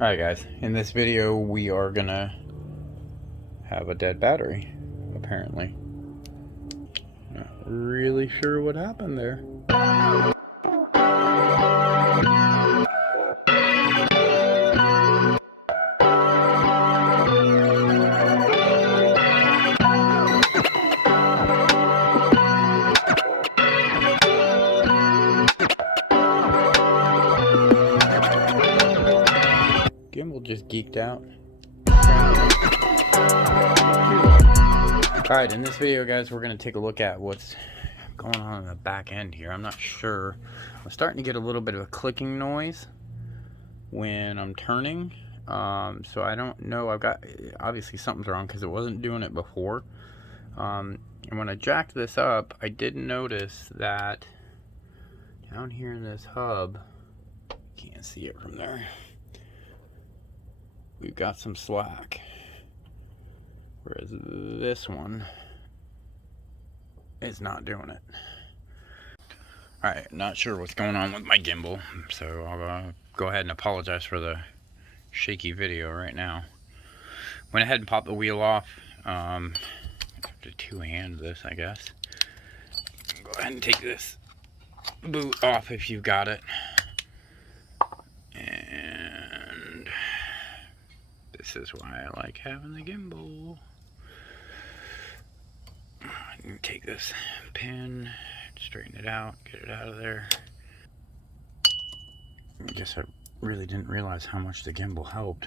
Alright guys, in this video we are gonna have a dead battery, apparently. Not really sure what happened there. Gimbal just geeked out. Alright, in this video guys, we're going to take a look at what's going on in the back end here. I'm not sure. I'm starting to get a little bit of a clicking noise when I'm turning. So I don't know. I've got, obviously something's wrong because it wasn't doing it before. And when I jacked this up, I did notice that down here in this hub, you can't see it from there, we've got some slack, whereas this one is not doing it. Alright, not sure what's going on with my gimbal, so I'll go ahead and apologize for the shaky video right now. Went ahead and popped the wheel off. I have to two-hand this, I guess. Go ahead and take this boot off if you've got it. And this is why I like having the gimbal. Take this pin, straighten it out, get it out of there. I guess I really didn't realize how much the gimbal helped.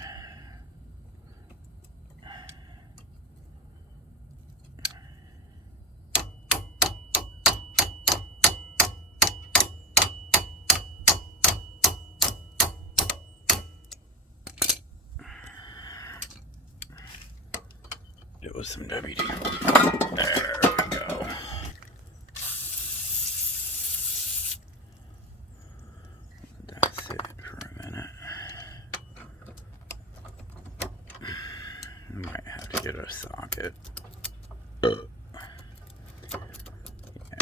It was some WD-40. There we go. That's it for a minute. I might have to get a socket. Yeah,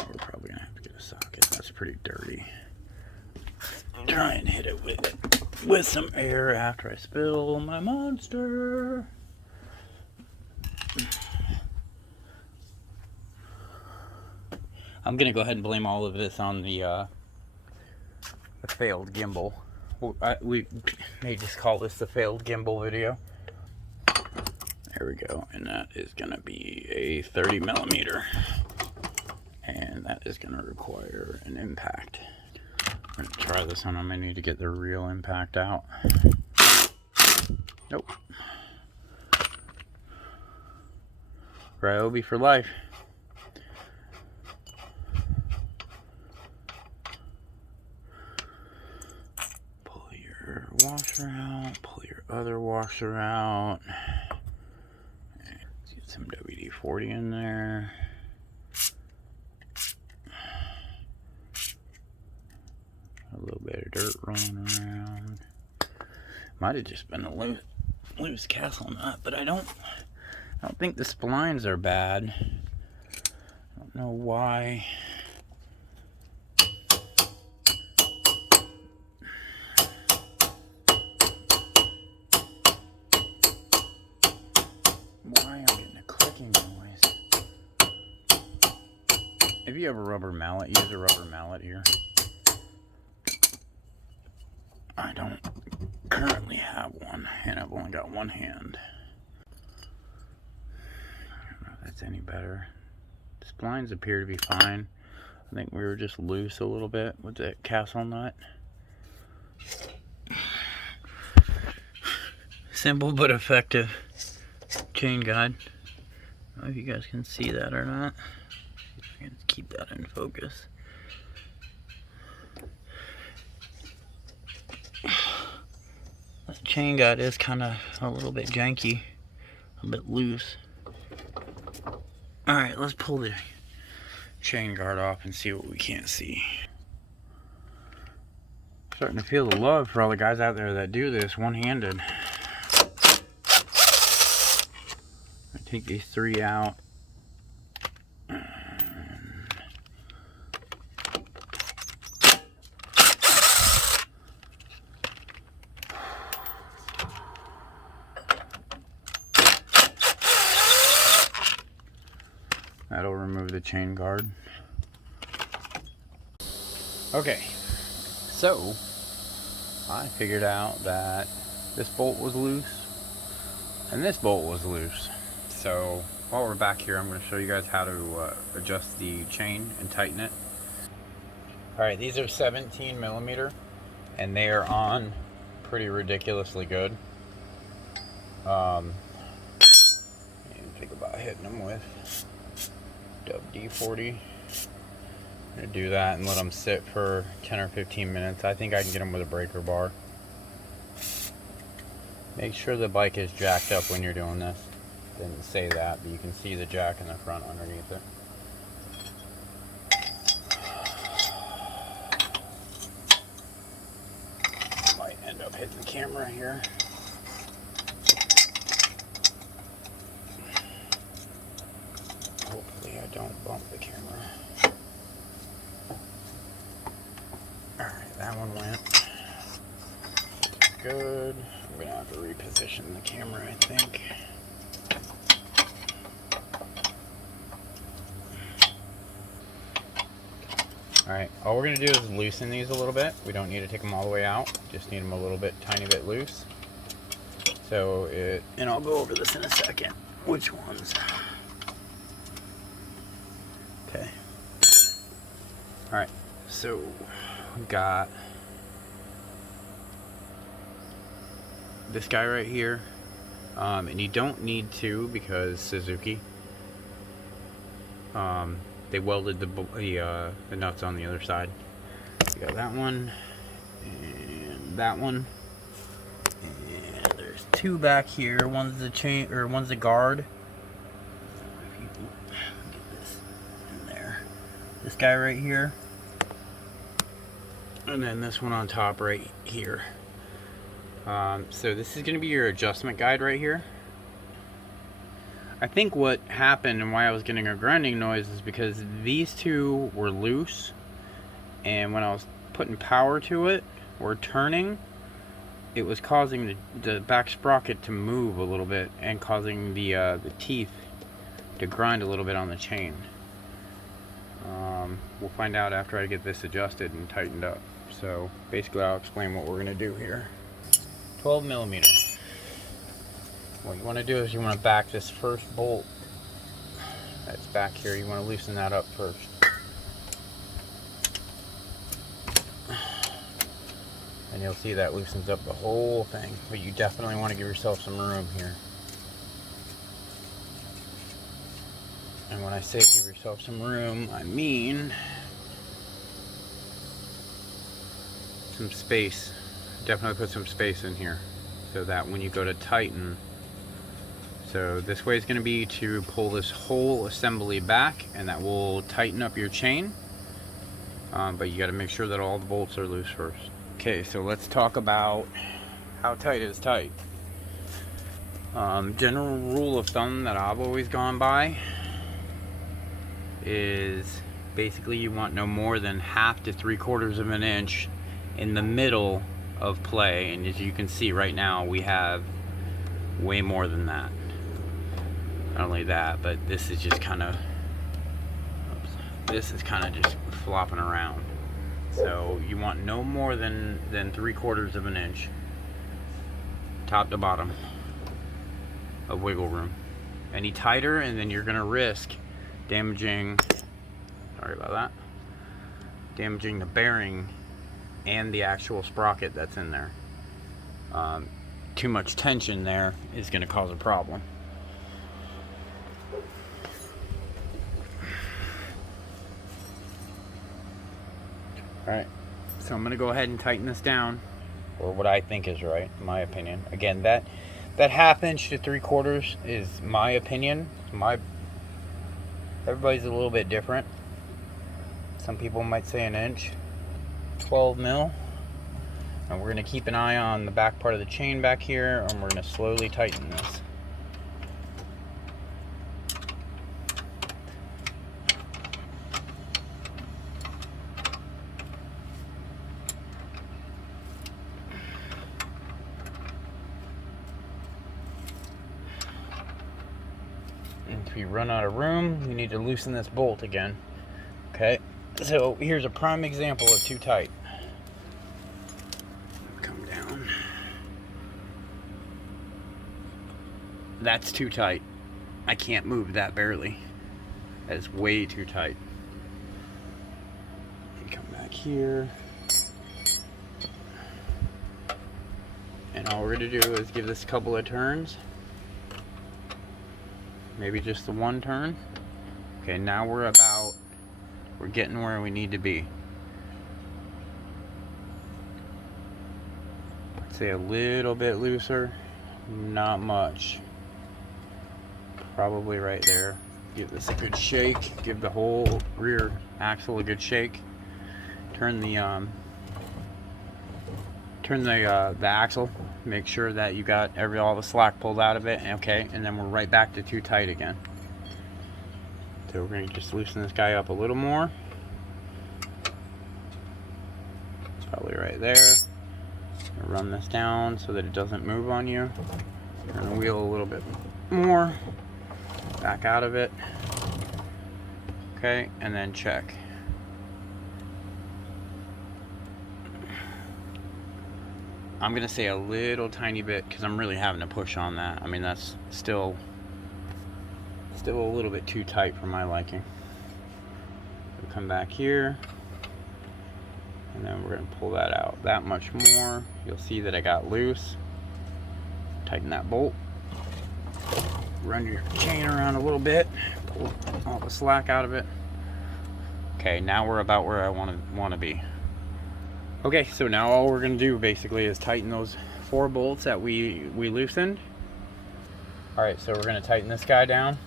we're probably gonna have to get a socket. That's pretty dirty. Try and hit it with some air after I spill my monster. I'm gonna go ahead and blame all of this on the failed gimbal. We may just call this the failed gimbal video. There we go, and that is gonna be a 30mm, and that is gonna require an impact. I'm gonna try this one. I'm gonna need to get the real impact out. Nope. Ryobi for life. Pull your washer out, pull your other washer out. Let's get some WD-40 in there. A little bit of dirt rolling around. Might have just been a loose castle nut, but I don't think the splines are bad. I don't know why. Why I'm getting a clicking noise. If you have a rubber mallet, use a rubber mallet here. I don't currently have one, and I've only got one hand. That's any better. Splines appear to be fine. I think we were just loose a little bit with that castle nut. Simple but effective chain guide. I don't know if you guys can see that or not. I can keep that in focus. That chain guide is kind of a little bit janky, a bit loose. Alright, let's pull the chain guard off and see what we can't see. Starting to feel the love for all the guys out there that do this one-handed. I take these three out. that'll remove the chain guard. Okay, so I figured out that this bolt was loose and this bolt was loose. So while we're back here, I'm going to show you guys how to adjust the chain and tighten it. Alright, these are 17 millimeter and they are on pretty ridiculously good. Think about hitting them with WD-40. I'm going to do that and let them sit for 10 or 15 minutes. I think I can get them with a breaker bar. Make sure the bike is jacked up when you're doing this. Didn't say that, but you can see the jack in the front underneath it. Might end up hitting the camera here. Hopefully I don't bump the camera. Alright, that one went. Good. I'm going to have to reposition the camera, I think. Alright, all we're going to do is loosen these a little bit. We don't need to take them all the way out. Just need them a little bit, tiny bit loose. So and I'll go over this in a second. Which ones? Okay. Alright, so we've got this guy right here. And you don't need to because Suzuki. They welded the nuts on the other side. We got that one and that one, and there's two back here. One's the chain, or one's the guard. If you get this in there, this guy right here, and then this one on top right here. So this is going to be your adjustment guide right here. I think what happened and why I was getting a grinding noise is because these two were loose, and when I was putting power to it or turning, it was causing the back sprocket to move a little bit and causing the teeth to grind a little bit on the chain. We'll find out after I get this adjusted and tightened up. So basically I'll explain what we're going to do here. 12 millimeter. What you want to do is you want to back this first bolt that's back here. You want to loosen that up first. And you'll see that loosens up the whole thing. But you definitely want to give yourself some room here. And when I say give yourself some room, I mean some space. Definitely put some space in here so that when you go to tighten, so this way is going to be to pull this whole assembly back, and that will tighten up your chain. But you got to make sure that all the bolts are loose first. Okay, so let's talk about how tight is tight. General rule of thumb that I've always gone by is basically you want no more than 1/2 to 3/4 of an inch in the middle of play, and as you can see right now we have way more than that. Not only that, but this is just kind of just flopping around. So you want no more than 3/4 of an inch top to bottom of wiggle room. Any tighter and then you're gonna risk damaging, sorry about that, damaging the bearing and the actual sprocket that's in there. Too much tension there is going to cause a problem. Alright, so I'm going to go ahead and tighten this down, or what I think is right, in my opinion. Again, that 1/2 inch to 3/4 is my opinion. Everybody's a little bit different. Some people might say an inch. 12 mil, and we're going to keep an eye on the back part of the chain back here, and we're going to slowly tighten this. If we run out of room, we need to loosen this bolt again. Okay, so here's a prime example of too tight. Come down. That's too tight. I can't move that barely. That is way too tight. And come back here. And all we're gonna do is give this a couple of turns. Maybe just the one turn. Okay, now we're getting where we need to be. I'd say a little bit looser, not much. Probably right there. Give this a good shake. Give the whole rear axle a good shake. Turn the axle. Make sure that you got all the slack pulled out of it. Okay, and then we're right back to too tight again. So we're going to just loosen this guy up a little more. Probably right there. Run this down so that it doesn't move on you. Turn the wheel a little bit more. Back out of it. Okay, and then check. I'm gonna say a little tiny bit because I'm really having to push on that. I mean, that's still a little bit too tight for my liking. We'll come back here, and then we're gonna pull that out that much more. You'll see that I got loose. Tighten that bolt. Run your chain around a little bit. Pull all the slack out of it. Okay, now we're about where I want to be. Okay, so now all we're going to do basically is tighten those 4 bolts that we loosened. Alright, so we're going to tighten this guy down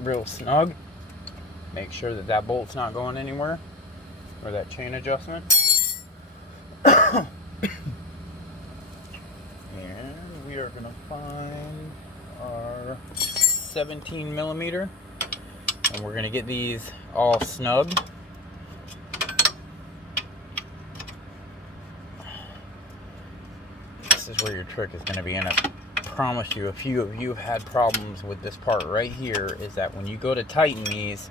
real snug. Make sure that that bolt's not going anywhere, or that chain adjustment. And we are going to find our 17 millimeter, and we're going to get these all snug. This is where your trick is going to be, and I promise you, a few of you have had problems with this part right here, is that when you go to tighten these,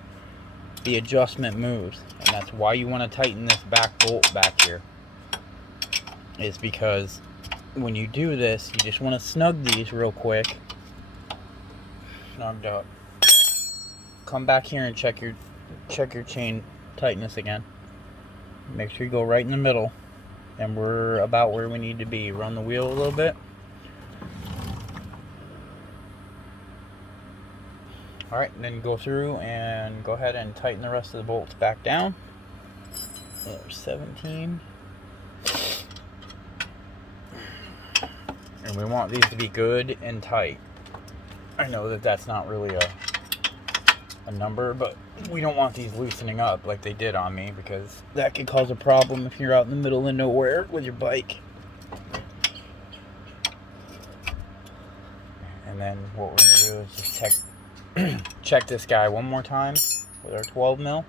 the adjustment moves, and that's why you want to tighten this back bolt back here, is because when you do this, you just want to snug these real quick. Snugged up. Come back here and check your chain tightness again. Make sure you go right in the middle, and we're about where we need to be. Run the wheel a little bit. Alright, then go through and go ahead and tighten the rest of the bolts back down. There's 17. And we want these to be good and tight. I know that that's not really a number, but we don't want these loosening up like they did on me, because that could cause a problem if you're out in the middle of nowhere with your bike. And then what we're going to do is just check this guy one more time with our 12 mil.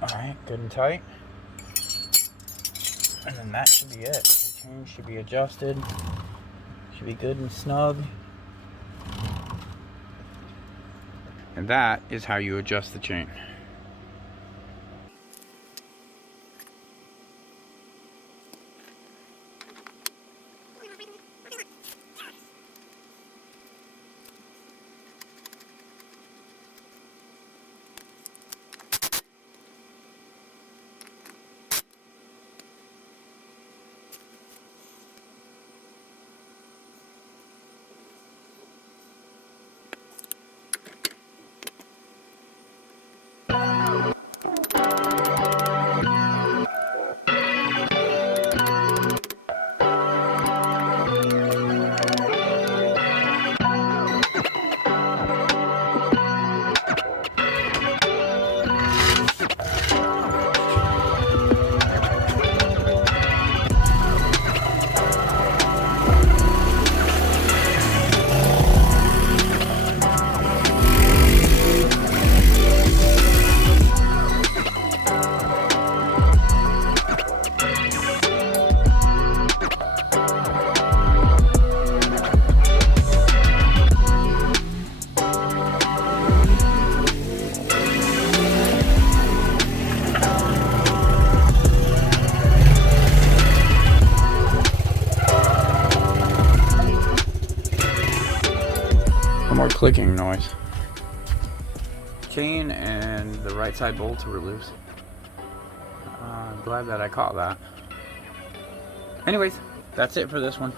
Alright, good and tight. And then that should be it. The chain should be adjusted. Should be good and snug. And that is how you adjust the chain. more clicking noise. Chain and the right side bolts were loose. I'm glad that I caught that. Anyways, that's it for this one.